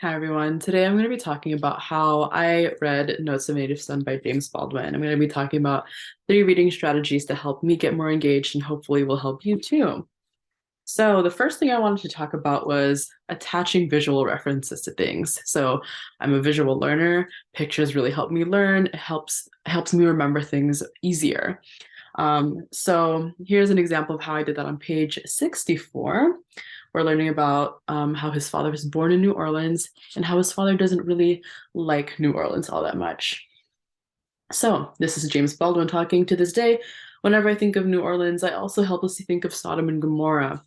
Hi everyone. Today I'm going to be talking about how I read Notes of a Native Son by James Baldwin. I'm going to be talking about 3 reading strategies to help me get more engaged and hopefully will help you too. So the first thing I wanted to talk about was attaching visual references to things. So I'm a visual learner. Pictures really help me learn. It helps me remember things easier. So here's an example of how I did that on page 64. We're learning about how his father was born in New Orleans and how his father doesn't really like New Orleans all that much. So this is James Baldwin talking. To this day, whenever I think of New Orleans, I also helplessly think of Sodom and Gomorrah.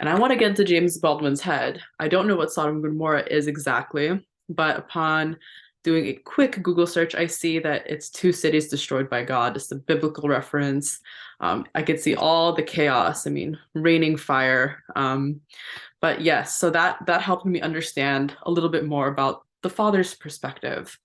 And I want to get into James Baldwin's head. I don't know what Sodom and Gomorrah is exactly, but upon doing a quick Google search, I see that it's 2 cities destroyed by God. It's a biblical reference. I could see all the chaos. I mean, raining fire. But yes, so that helped me understand a little bit more about the father's perspective.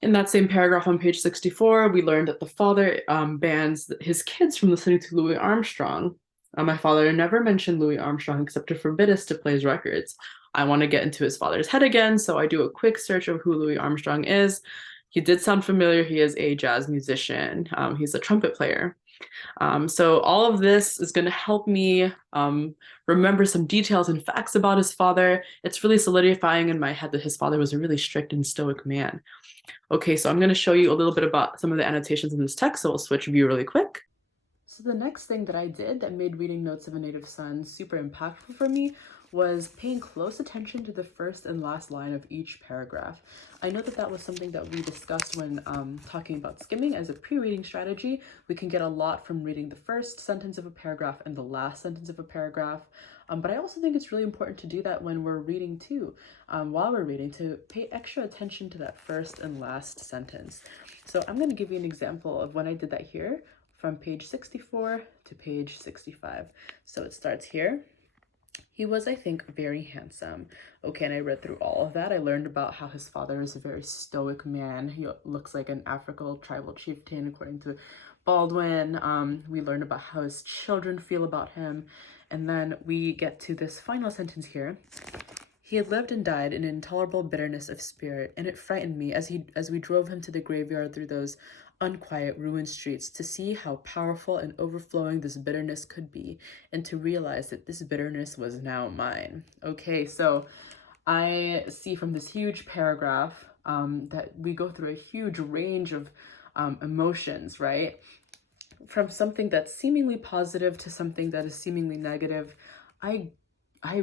In that same paragraph on page 64, we learned that the father bans his kids from listening to Louis Armstrong. My father never mentioned Louis Armstrong except to forbid us to play his records. I want to get into his father's head again, so I do a quick search of who Louis Armstrong is. He did sound familiar. He is a jazz musician. He's a trumpet player. So all of this is going to help me remember some details and facts about his father. It's really solidifying in my head that his father was a really strict and stoic man. Okay, so I'm going to show you a little bit about some of the annotations in this text, so we'll switch view really quick. So the next thing that I did that made reading Notes of a Native Son super impactful for me was paying close attention to the first and last line of each paragraph. I know that that was something that we discussed when talking about skimming as a pre-reading strategy. We can get a lot from reading the first sentence of a paragraph and the last sentence of a paragraph. But I also think it's really important to do that when we're reading too, while we're reading, to pay extra attention to that first and last sentence. So I'm going to give you an example of when I did that here from page 64 to page 65. So it starts here. He was, I think, very handsome. Okay, and I read through all of that. I learned about how his father is a very stoic man. He looks like an African tribal chieftain, according to Baldwin. We learned about how his children feel about him. And then we get to this final sentence here. He had lived and died in intolerable bitterness of spirit, and it frightened me as we drove him to the graveyard through those unquiet ruined streets to see how powerful and overflowing this bitterness could be, and to realize that this bitterness was now mine. Okay, so I see from this huge paragraph that we go through a huge range of emotions, right? From something that's seemingly positive to something that is seemingly negative. I I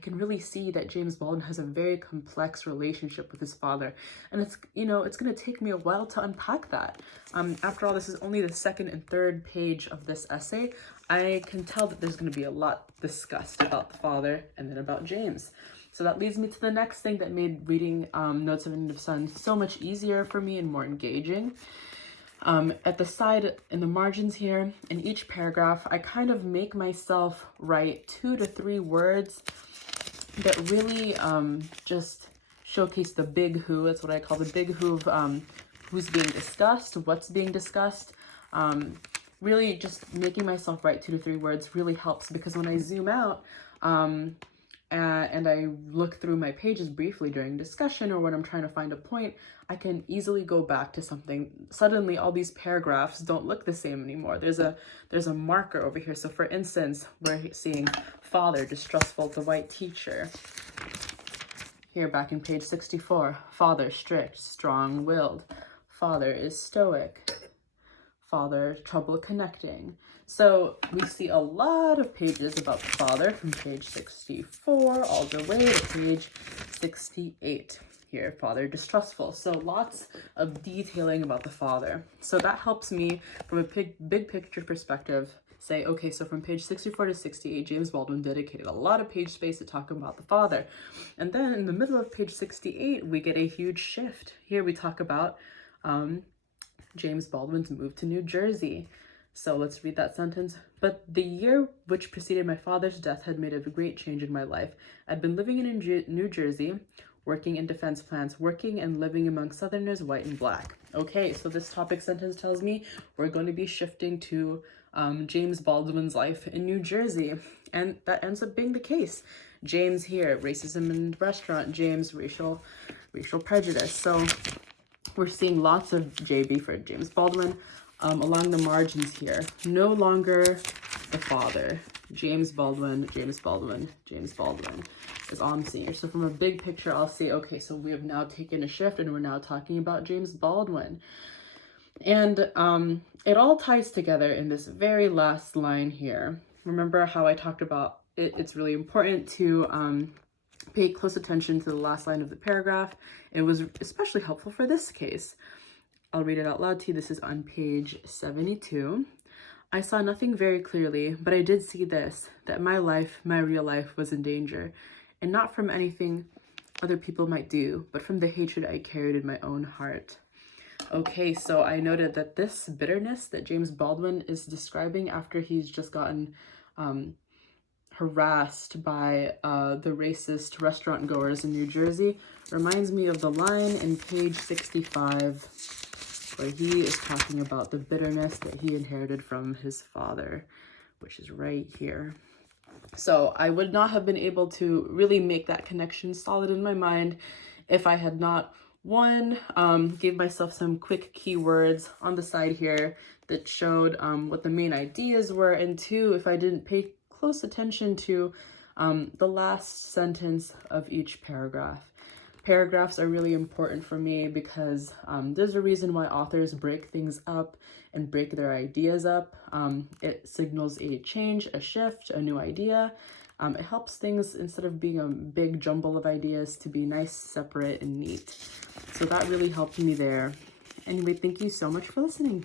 can really see that James Baldwin has a very complex relationship with his father, and it's going to take me a while to unpack that. After all, this is only the second and third page of this essay. I can tell that there's going to be a lot discussed about the father and then about James. So that leads me to the next thing that made reading Notes of a Native Son so much easier for me and more engaging. At the side, in the margins here, in each paragraph, I kind of make myself write 2 to 3 words that really just showcase the big who. That's what I call the big who of who's being discussed, what's being discussed. Really just making myself write 2 to 3 words really helps, because when I zoom out, and I look through my pages briefly during discussion or when I'm trying to find a point, I can easily go back to something. Suddenly all these paragraphs don't look the same anymore. There's a marker over here. So for instance, we're seeing father, distrustful, the white teacher. Here back in page 64, father, strict, strong-willed. Father is stoic. Father, trouble connecting. So we see a lot of pages about the father from page 64 all the way to page 68. Here, father distrustful. So lots of detailing about the father. So that helps me from a big picture perspective say, okay, so from page 64 to 68, James Baldwin dedicated a lot of page space to talking about the father. And then in the middle of page 68, we get a huge shift. Here we talk about James Baldwin's move to New Jersey. So let's read that sentence. But the year which preceded my father's death had made a great change in my life. I'd been living in New Jersey, working in defense plants, working and living among Southerners, white and black. Okay, so this topic sentence tells me we're going to be shifting to James Baldwin's life in New Jersey. And that ends up being the case. James here, racism in the restaurant. James, racial prejudice. So we're seeing lots of JB for James Baldwin. Along the margins here, no longer the father. James Baldwin, James Baldwin, James Baldwin is all I'm seeing here. So from a big picture, I'll say, okay, so we have now taken a shift and we're now talking about James Baldwin. And it all ties together in this very last line here. Remember how I talked about it's really important to pay close attention to the last line of the paragraph. It was especially helpful for this case. I'll read it out loud to you. This is on page 72. I saw nothing very clearly, but I did see this, that my life, my real life, was in danger, and not from anything other people might do, but from the hatred I carried in my own heart. Okay, so I noted that this bitterness that James Baldwin is describing after he's just gotten harassed by the racist restaurant goers in New Jersey reminds me of the line in page 65 where he is talking about the bitterness that he inherited from his father, which is right here. So I would not have been able to really make that connection solid in my mind if I had not, one, gave myself some quick keywords on the side here that showed what the main ideas were, and two, if I didn't pay close attention to the last sentence of each paragraph. Paragraphs are really important for me because there's a reason why authors break things up and break their ideas up. It signals a change, a shift, a new idea. It helps things, instead of being a big jumble of ideas, to be nice, separate, and neat. So that really helped me there. Anyway, thank you so much for listening.